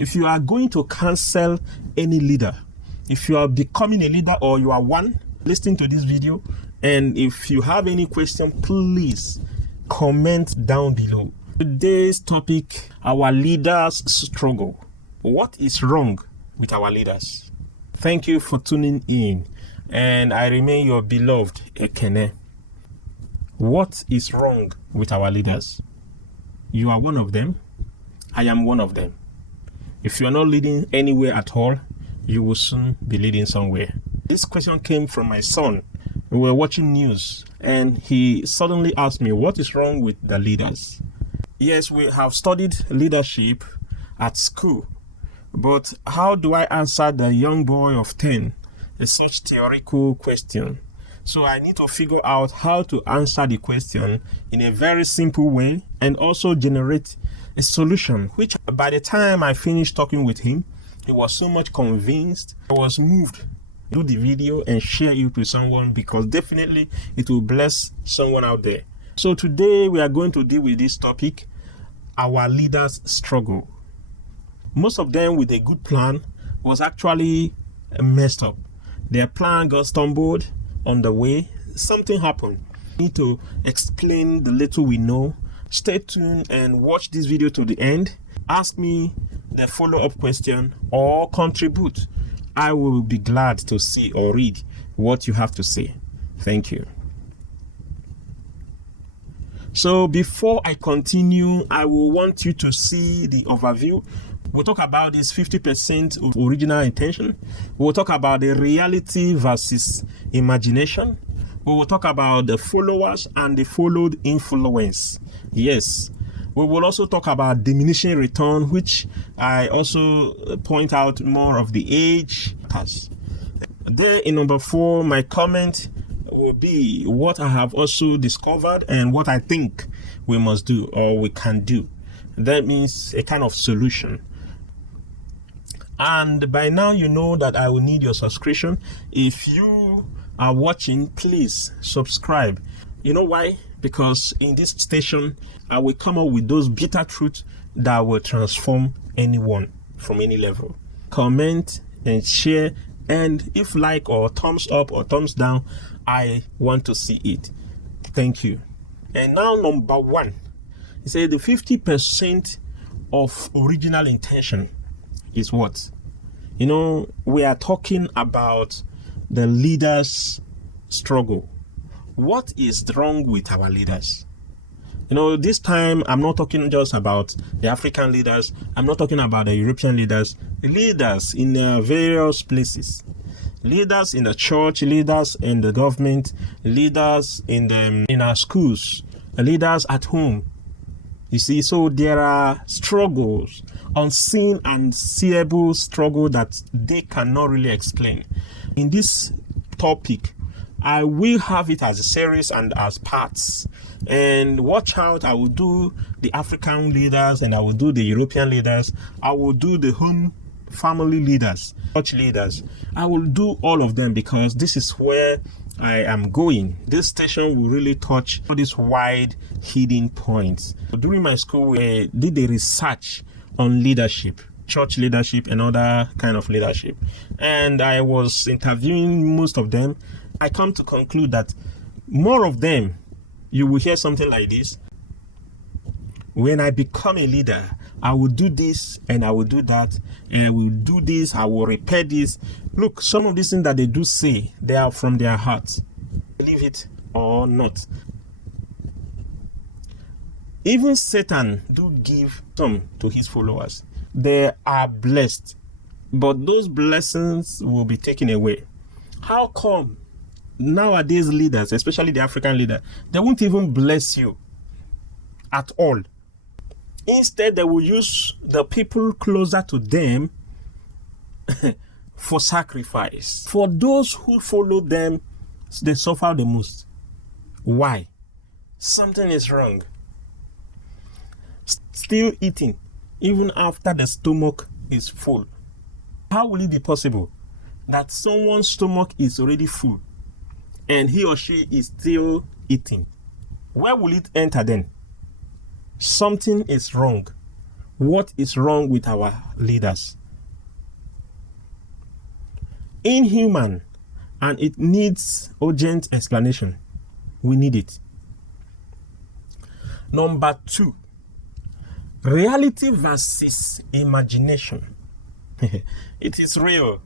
If you are going to cancel any leader, if you are becoming a leader or you are one listening to this video, and if you have any question, please comment down below. Today's topic, our leaders struggle. What is wrong with our leaders? Thank you for tuning in, and I remain your beloved Ekene. What is wrong with our leaders? You are one of them. I am one of them. If you are not leading anywhere at all, you will soon be leading somewhere. This question came from my son. We were watching news and he suddenly asked me, what is wrong with the leaders? Yes, we have studied leadership at school, but how do I answer the young boy of 10 such theoretical question? So I need to figure out how to answer the question in a very simple way and also generate a solution, which by the time I finished talking with him, he was so much convinced. I was moved to do the video and share it with someone because definitely it will bless someone out there. So today we are going to deal with this topic, our leaders struggle. Most of them with a good plan was actually messed up. Their plan got stumbled on the way. Something happened. We need to explain the little we know. Stay tuned and watch this video to the end. Ask me the follow-up question or contribute. I will be glad to see or read what you have to say. Thank you. So before I continue, I will want you to see the overview. We'll talk about this 50% of original intention. We'll talk about the reality versus imagination. We will talk about the followers and the followed influence. Yes. We will also talk about diminishing return, which I also point out more of the age. There in number 4, my comment will be what I have also discovered and what I think we must do or we can do. That means a kind of solution. And by now you know that I will need your subscription. If you are watching, please subscribe. You know why? Because in this station, I will come up with those bitter truths that will transform anyone from any level. Comment and share, and if like or thumbs up or thumbs down, I want to see it. Thank you. And now number 1, he said the 50% of original intention is what? You know, we are talking about the leaders' struggle. What is wrong with our leaders? You know, this time I'm not talking just about the African leaders. I'm not talking about the European leaders. Leaders in various places. Leaders in the church, leaders in the government, leaders in our schools, leaders at home. You see, so there are struggles, unseen and seeable struggle that they cannot really explain. In this topic, I will have it as a series and as parts. And watch out, I will do the African leaders and I will do the European leaders. I will do the home family leaders, church leaders. I will do all of them because this is where I am going. This station will really touch all these wide hidden points. During my school, we did a research on leadership, church leadership and other kind of leadership. And I was interviewing most of them. I come to conclude that more of them, you will hear something like this. When I become a leader, I will do this and I will do that, and I will do this, I will repair this. Look, some of these things that they do say, they are from their hearts. Believe it or not. Even Satan do give some to his followers. They are blessed, but those blessings will be taken away. How come nowadays leaders, especially the African leader, they won't even bless you at all? Instead, they will use the people closer to them for sacrifice. For those who follow them, they suffer the most. Why? Something is wrong. Still eating, even after the stomach is full. How will it be possible that someone's stomach is already full and he or she is still eating? Where will it enter then? Something is wrong. What is wrong with our leaders? Inhuman, and it needs urgent explanation. We need it. Number 2, reality versus imagination. It is real.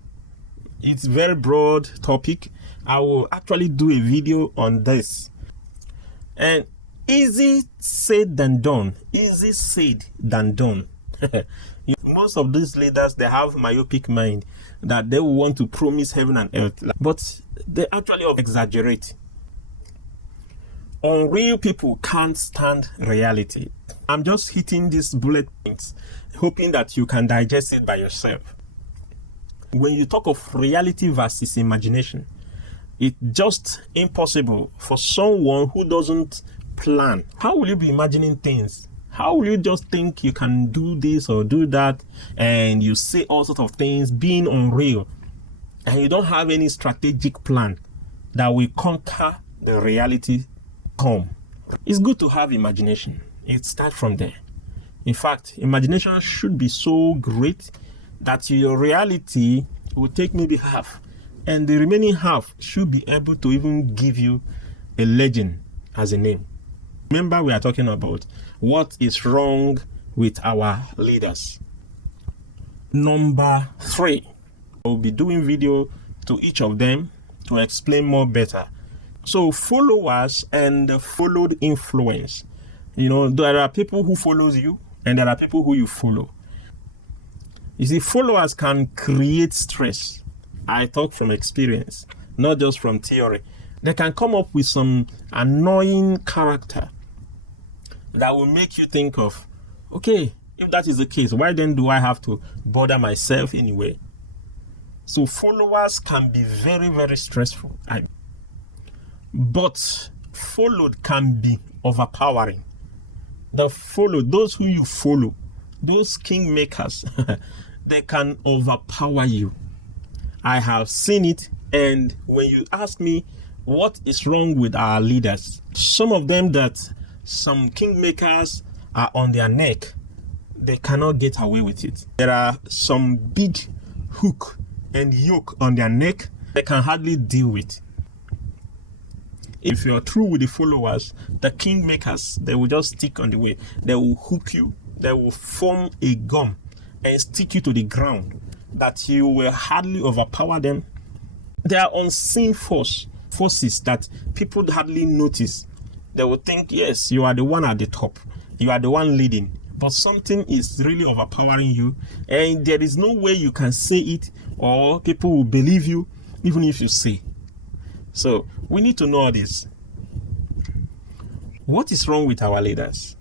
It's a very broad topic. I will actually do a video on this. And easy said than done. Easy said than done. Most of these leaders, they have myopic mind that they will want to promise heaven and earth, but they actually exaggerate. Unreal people can't stand reality. I'm just hitting these bullet points, hoping that you can digest it by yourself. When you talk of reality versus imagination, it's just impossible for someone who doesn't plan. How will you be imagining things? How will you just think you can do this or do that, and you say all sorts of things being unreal, and you don't have any strategic plan that will conquer the reality come? It's good to have imagination. It starts from there. In fact, imagination should be so great that your reality will take maybe half, and the remaining half should be able to even give you a legend as a name. Remember, we are talking about what is wrong with our leaders. Number 3, I'll be doing video to each of them to explain more better. So followers and followed influence. There are people who follows you and there are people who you follow. You see, followers can create stress. I talk from experience, not just from theory. They can come up with some annoying character that will make you think of, okay, if that is the case, why then do I have to bother myself anyway? So followers can be very, very stressful. But followed can be overpowering. Those who you follow, those kingmakers, they can overpower you. I have seen it, and when you ask me what is wrong with our leaders, some of them that some kingmakers are on their neck, they cannot get away with it. There are some big hook and yoke on their neck they can hardly deal with. If you're true with the followers, the kingmakers, they will just stick on the way. They will hook you. They will form a gum and stick you to the ground that you will hardly overpower them. They are unseen forces that people hardly notice. They will think, yes, you are the one at the top. You are the one leading. But something is really overpowering you, and there is no way you can say it or people will believe you even if you say. So we need to know this. What is wrong with our leaders?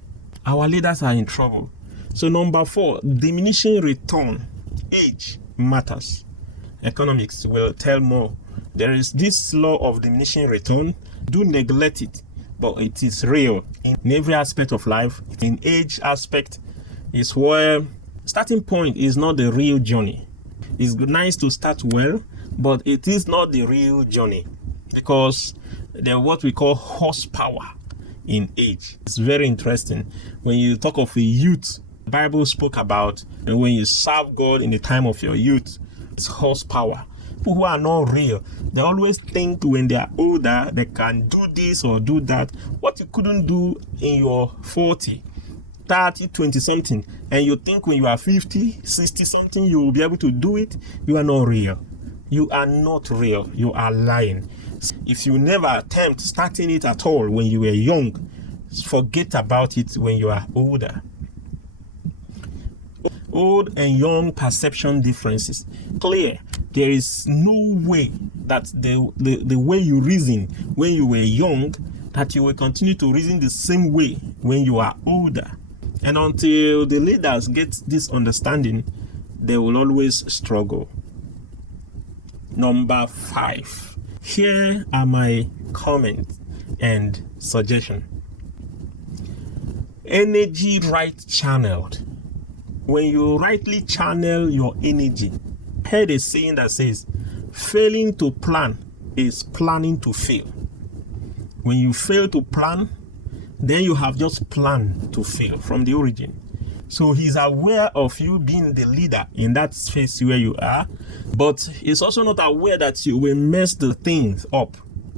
Our leaders are in trouble. So number 4, diminishing return. Age matters. Economics will tell more. There is this law of diminishing return. Do neglect it, but it is real in every aspect of life. In age aspect is where starting point is not the real journey. It's nice to start well, but it is not the real journey, because there are what we call horsepower in age. It's very interesting. When you talk of a youth, the Bible spoke about when you serve God in the time of your youth, it's horsepower. People who are not real, they always think when they are older, they can do this or do that. What you couldn't do in your 40, 30, 20 something, and you think when you are 50, 60 something, you will be able to do it. You are not real. You are not real. You are lying. If you never attempt starting it at all when you were young, forget about it when you are older. Old and young perception differences. Clear. There is no way that the way you reason when you were young, that you will continue to reason the same way when you are older. And until the leaders get this understanding, they will always struggle. Number 5. Here are my comments and suggestion. Energy right channeled. When you rightly channel your energy, I heard a saying that says, failing to plan is planning to fail. When you fail to plan, then you have just planned to fail from the origin. So he's aware of you being the leader in that space where you are, but he's also not aware that you will mess the things up.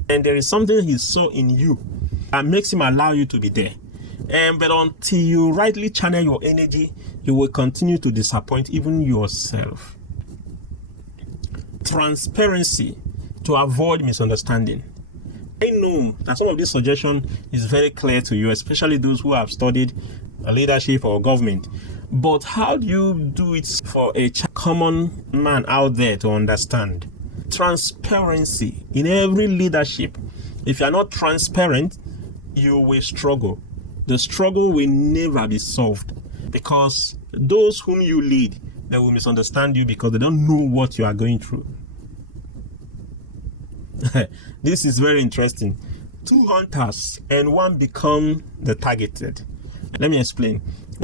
And there is something he saw in you that makes him allow you to be there. But until you rightly channel your energy, you will continue to disappoint even yourself. Transparency to avoid misunderstanding. I know that some of this suggestion is very clear to you, especially those who have studied leadership or government. But how do you do it for a common man out there to understand? Transparency in every leadership. If you are not transparent, you will struggle. The struggle will never be solved because those whom you lead, they will misunderstand you because they don't know what you are going through. This is very interesting. 2 hunters and one become the targeted. Let me explain.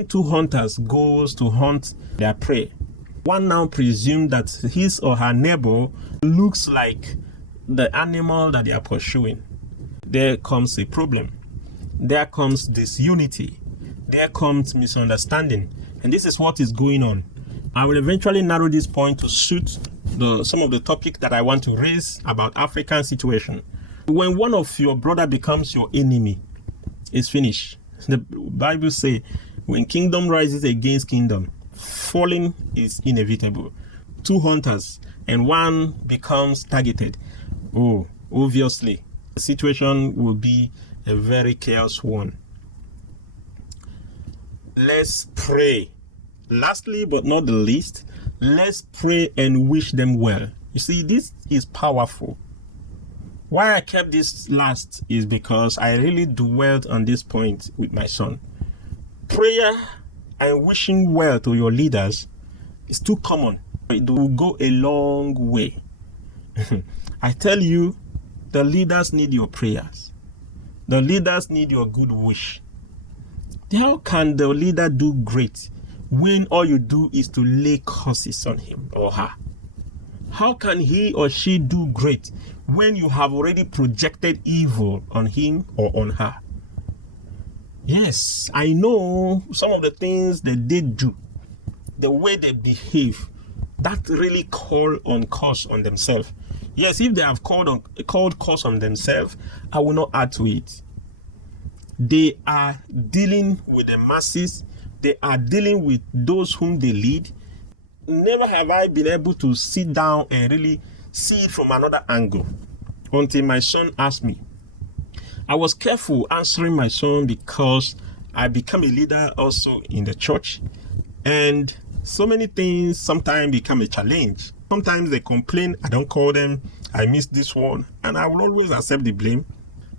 2 hunters goes to hunt their prey. One now presumes that his or her neighbor looks like the animal that they are pursuing. There comes a problem. There comes disunity. There comes misunderstanding. And this is what is going on. I will eventually narrow this point to suit some of the topic that I want to raise about African situation. When one of your brother becomes your enemy, it's finished. The Bible says, when kingdom rises against kingdom, falling is inevitable. 2 hunters and one becomes targeted. Oh, obviously, the situation will be a very chaos one. Let's pray. Lastly, but not the least, let's pray and wish them well. You see, this is powerful. Why I kept this last is because I really dwelt on this point with my son. Prayer and wishing well to your leaders is too common. It will go a long way. I tell you, the leaders need your prayers. The leaders need your good wish. How can the leader do great when all you do is to lay curses on him or her? How can he or she do great when you have already projected evil on him or on her? Yes, I know some of the things that they do, the way they behave, that really call on curse on themselves. Yes, if they have called curse on themselves, I will not add to it. They are dealing with the masses. They are dealing with those whom they lead. Never have I been able to sit down and really see it from another angle until my son asked me. I was careful answering my son because I become a leader also in the church, and so many things sometimes become a challenge. Sometimes they complain, I don't call them, I missed this one, and I will always accept the blame,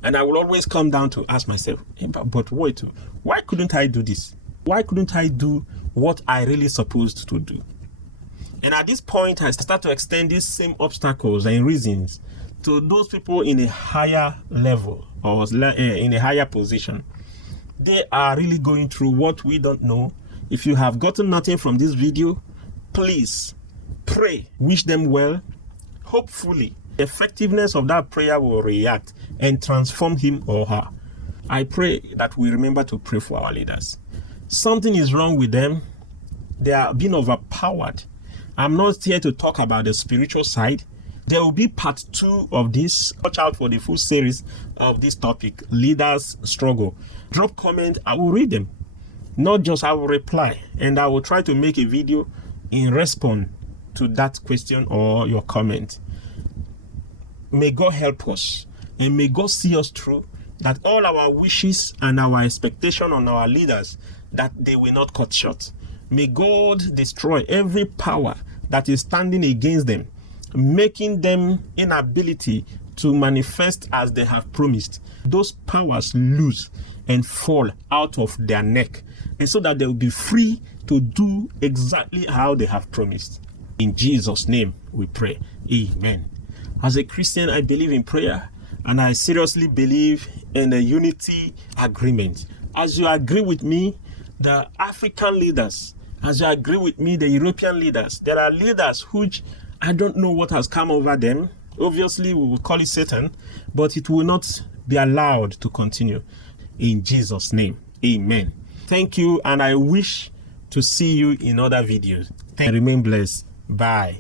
and I will always come down to ask myself, hey, but wait, why couldn't I do this? Why couldn't I do what I really supposed to do? And at this point, I start to extend these same obstacles and reasons to those people in a higher level or in a higher position. They are really going through what we don't know. If you have gotten nothing from this video, please pray, wish them well. Hopefully, the effectiveness of that prayer will react and transform him or her. I pray that we remember to pray for our leaders. Something is wrong with them. They are being overpowered. I'm not here to talk about the spiritual side. There will be part 2 of this. Watch out for the full series of this topic, leaders struggle. Drop comment, I will read them. Not just I will reply, and I will try to make a video in response to that question or your comment. May God help us, and may God see us through, that all our wishes and our expectation on our leaders, that they will not cut short. May God destroy every power that is standing against them, making them inability to manifest as they have promised. Those powers lose and fall out of their neck, and so that they will be free to do exactly how they have promised. In Jesus' name we pray. Amen. As a Christian, I believe in prayer, and I seriously believe in the unity agreement. As you agree with me, the African leaders, as you agree with me, the European leaders, there are leaders which I don't know what has come over them. Obviously, we will call it Satan, but it will not be allowed to continue. In Jesus' name, amen. Thank you, and I wish to see you in other videos. Remain blessed. Bye.